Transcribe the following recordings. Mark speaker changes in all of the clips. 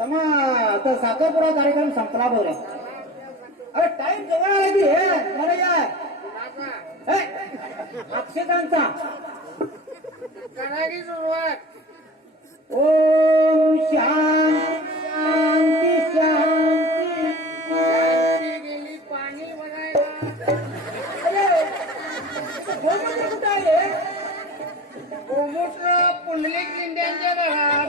Speaker 1: समा तर साखरपुडा कार्यक्रम संपला बोले अरे टाइम जवळ आला की हे मला या. हे, अक्षतांचा.
Speaker 2: करा की सुरुवात.
Speaker 1: ओम शांती शांती शांती.
Speaker 2: गेली पाणी
Speaker 1: गोमूत्र कुठं आहे?
Speaker 2: गोमूत्र पुंडलिक इंडियांच्या घरात.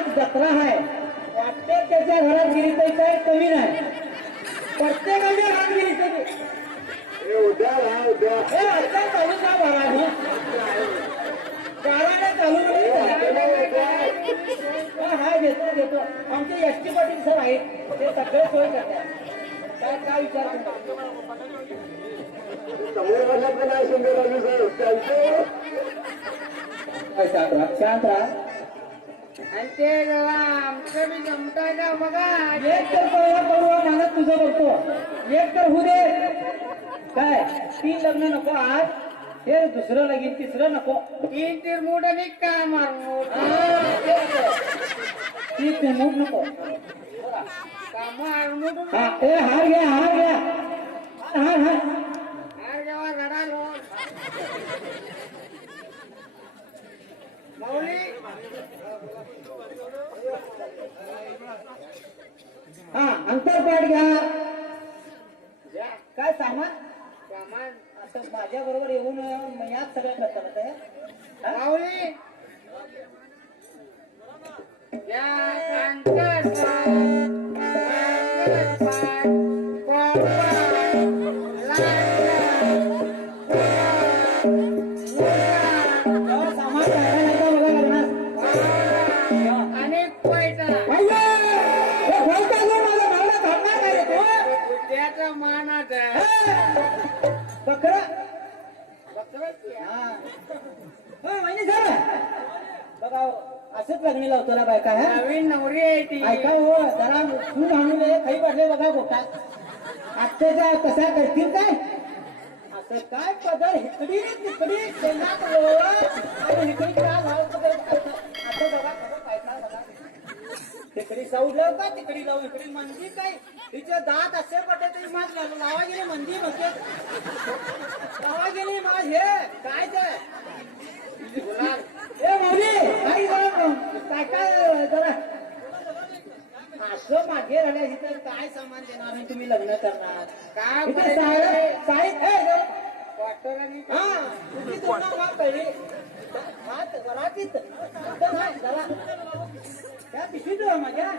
Speaker 1: आज जत्रा आहे. प्रत्येक त्याच्या घरात गेली तरी काही कमी नाही. प्रत्येकाच्या घरात गेली तरी.
Speaker 3: उद्या उद्या.
Speaker 1: आता चालू का बाळाने बाळाने चालू नाही हा घेतो घेतो. आमचे एस टी पाटील सर आहेत. ते सगळे सोय करतात. काय काय विचार करता?
Speaker 3: समोर
Speaker 1: काय शांत राहा शांत राहा.
Speaker 2: आणि ते जरा आमचं बी जमताय का बघा
Speaker 1: एक तर पहिला मला तुझं बघतो एक तर होऊ दे. काय? तीन लग्न नको आज. हे दुसरं लगीन तिसरं नको.
Speaker 2: तीन तिरमुट आणि काय मारमूट
Speaker 1: ती कुमुट नको.
Speaker 2: काम आरमूट
Speaker 1: हा ए हार घ्या
Speaker 2: माऊली
Speaker 1: हा अंतरपाठ घ्या काय सामान
Speaker 2: सामान
Speaker 1: असं माझ्या बरोबर येऊन यात सगळं करतात हे? हा?
Speaker 2: माऊली या कांताचा
Speaker 1: बकरं. वहिनी झालं. बघा असंच लग्न लावतो ना बायका हा?
Speaker 2: नवीन नवरी आहे ती.
Speaker 1: ऐका हो जरा तू आणून दे काही पडले बघा बोटा. आत्याच्या कसा करतील काय? असं काय पदर हिकडी तिकडी शेंगात लोळत आणि हिकडी का लावत ते असं- असं बघा खरं काय काय बघा. तिकडी साऊड लाव का तिकडी लावू. इकडे मंदी काय? तिचे दात असे पडले तरी माझ लावा. गेली मंदी म्हणते. लावा गेली माझ हे? काय
Speaker 2: गुलाल.
Speaker 1: ए मौली काय? काय काय जरा असं मागे राहिल्या इथं काय सामान देणार आणि तुम्ही लग्न करणार?
Speaker 2: काय. क्वार्टर आणि
Speaker 1: हा पहिली हात नाही, जरा. त्या पिशवीत राहा माझ्या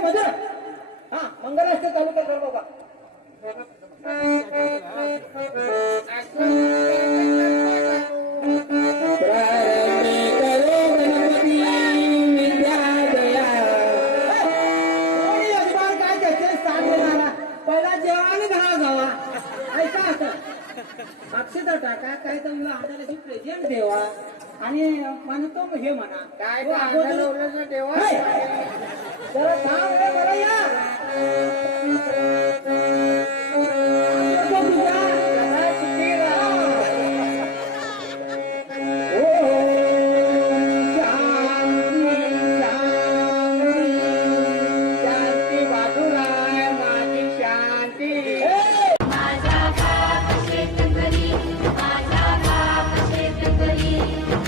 Speaker 1: मधुर. हा मंगलाष्ट चालू कर बाबा. अक्षता टाका काय तर मला आम्हाला प्रेझेंट देवा आणि म्हणतो हे म्हणा
Speaker 2: काय
Speaker 1: अगोदर-
Speaker 2: देवा
Speaker 1: जरा थांब.